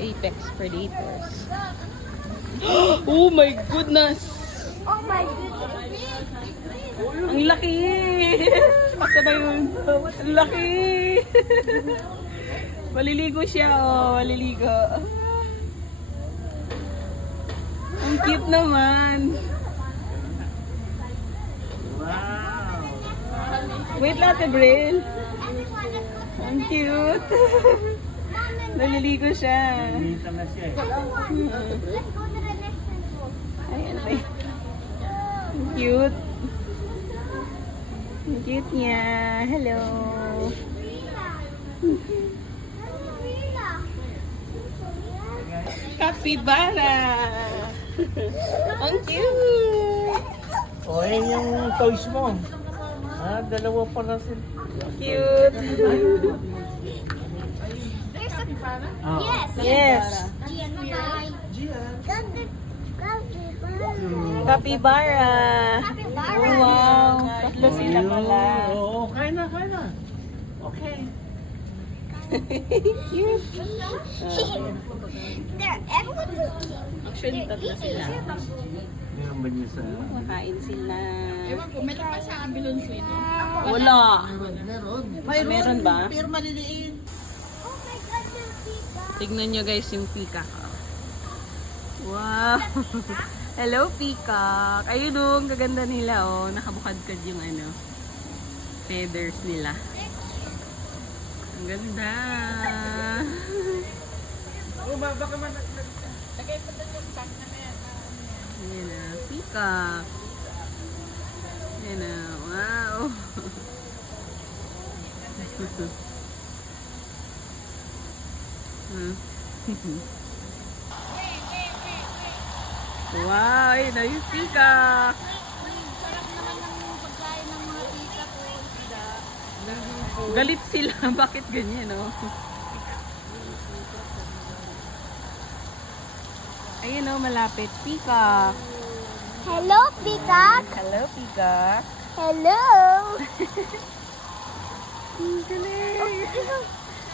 Apex predators. Oh my goodness! Oh my goodness. Ang laki! Masa na yun? Ang laki! Maliligo siya, oh. Maliligo. Ang cute naman. Wow! Wait lang, Tebril. Ang cute. Naliligo siya. Nita na siya eh. Let's go to the next one. Ay, ano ba yun? Ang cute. Ang cute niya. Hello. Capybara. Ang cute. O, yun yung toys mo. Ah, dalawa pa na sila. Cute. Ah. Yes. Yes. Gian, bye-bye. Capybara. Capybara. Oh, wow. Tatlo sila pala. Oo, kaya na, kaya na. Okay. Cute. There, everyone's Actually, tatlo sila. Meron ba niya sa... Makain sila. Ewan ko, meron pa sa ambulan suite. Wala. Meron. Meron ba? Pero maliliit. Oh my God, there's Pika. Tignan nyo guys yung peacock. Wow! Hello peacock! Ayun o, ang gaganda nila oh. Nakabukadkad yung ano, feathers nila. Ang ganda! O, baka man... Lagay pa doon yung tank na yan. Ayan na, peacock! Ayan na, wow! Wow! Ayan na yung peacock! Sarap naman ng pagkain ng mga tita ko. Galit sila. Bakit ganyan, no? Ayun, no, malapit. Peacock. Hello, Peacock. Hello, peacock. Hello. Ang galing.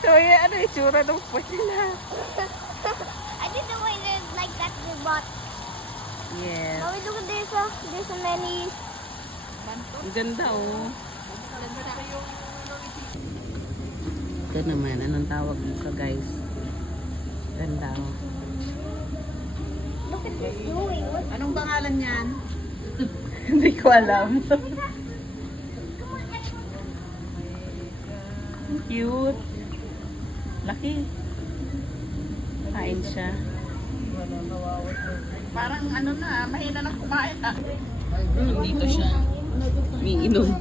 So, yan, ano yung tsura ng puwet nila? I didn't know it is like that robot. Yes. Now we look at there's so many. Ang ganda, oh. Ito naman, anong tawag dito, guys? Ganda, oh. Look at this doing. What? Anong pangalan niyan? Hindi ko alam. Cute. Laki. Kain siya. Parang ano na, mahina na kumain ah. Dito siya. Umiinom.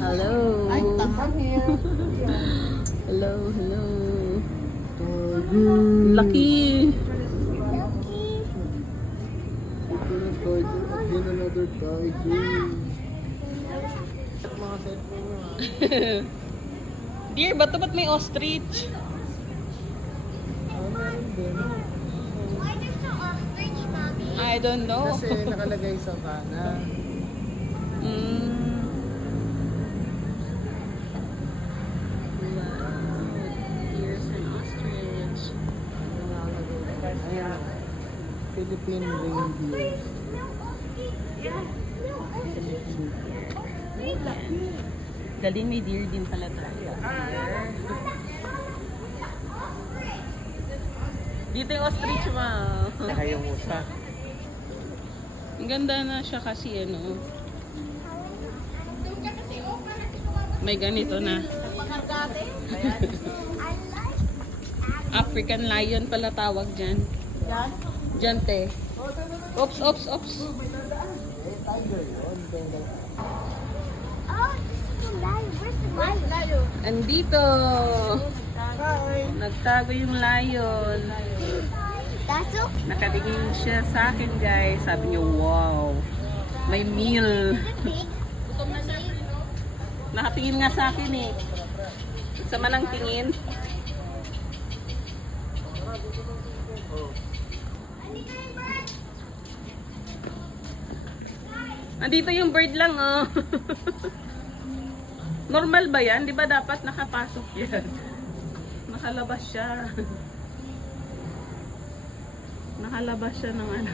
Hello. Ay, tama. Hello, hello. Laki. Another tiger. Dear, ba't may ostrich? Why there's no ostrich, mommy? I don't know. Kasi nakalagay sa kanan. Mm. Wow. Here's an ostrich. Ayan. Philippine reindeer. Galing, may deer din pala tayo. Dito yung ostrich, ma. Saka yung usa. Ang ganda na siya kasi ano. May ganito na. Pangargate. African lion pala tawag dyan. Yan. Dyan, te. Ops, ops, ops. Tiger yun. Oh, this is a lion. Where's the lion? Layo. Andito. Hi. Nagtago yung lion. That's okay. Nakatingin siya sa akin, guys. Sabi niya, wow. May meal. Big. Nakatingin nga sa akin eh. Sama ng tingin. Andito yung bird lang, oh. Normal ba yan? Di ba dapat nakapasok yan? Nakalabas siya. Nakalabas siya ng ano.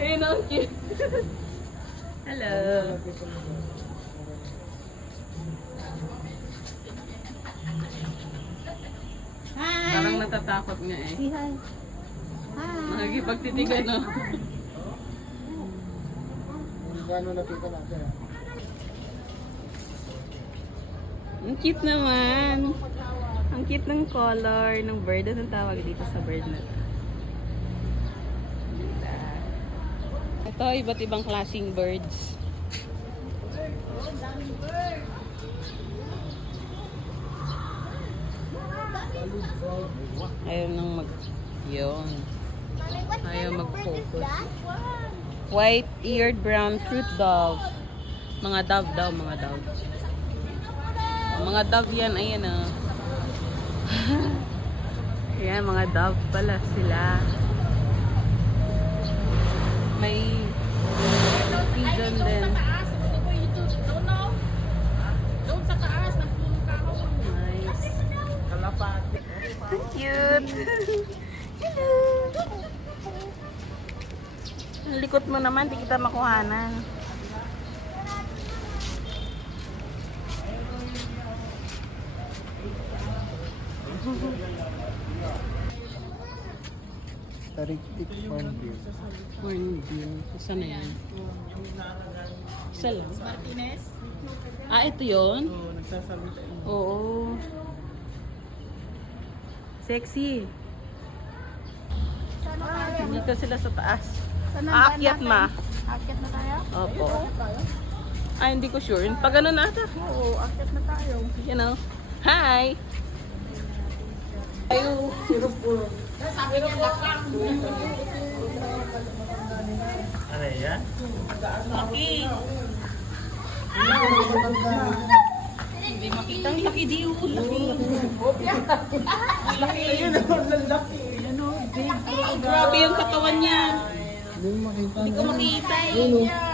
Ayun, ang cute. Hello. Hi. Parang natatakot nga eh. Say hi. Hi. Nakikipagtitigan, no? Ang cute naman. Ang cute ng color ng bird. Anong tawag dito sa bird na to? Ito, iba't ibang klaseng birds. Ayaw nang mag... Yun. Mommy, what Ayaw kind of bird is mag-focus. that one? White-eared brown fruit dove. Mga dove daw, mga dove. Mga dove yan, ayan ah. Ayan, mga dove pala sila. May pigeon din. Taas, ano ba ito? Doon no? Doon sa taas, nagpulong ka ako. Nice. Kalapati. Cute. Hello. Ang likot mo naman, di kita makuhanan. Tariktik hornbill. Hornbill. Isa na yan. Isa lang. Martinez? Ah, ito yun? Oo, nagsasalita yun. Oo. Sexy. Dito sila sa taas. Aakyat ma. Akyat na tayo? Opo. Ah, hindi ko sure. Pag ano na ata? Oo, akyat na tayo. You know. Hi! Ayo. Sabi niya lakang. Ano yan? Laki. Hindi makita. Ang laki di. Laki. Ayun, ang lalaki. Grabe yung katawan niya. Hindi makita. Hindi ko makita eh.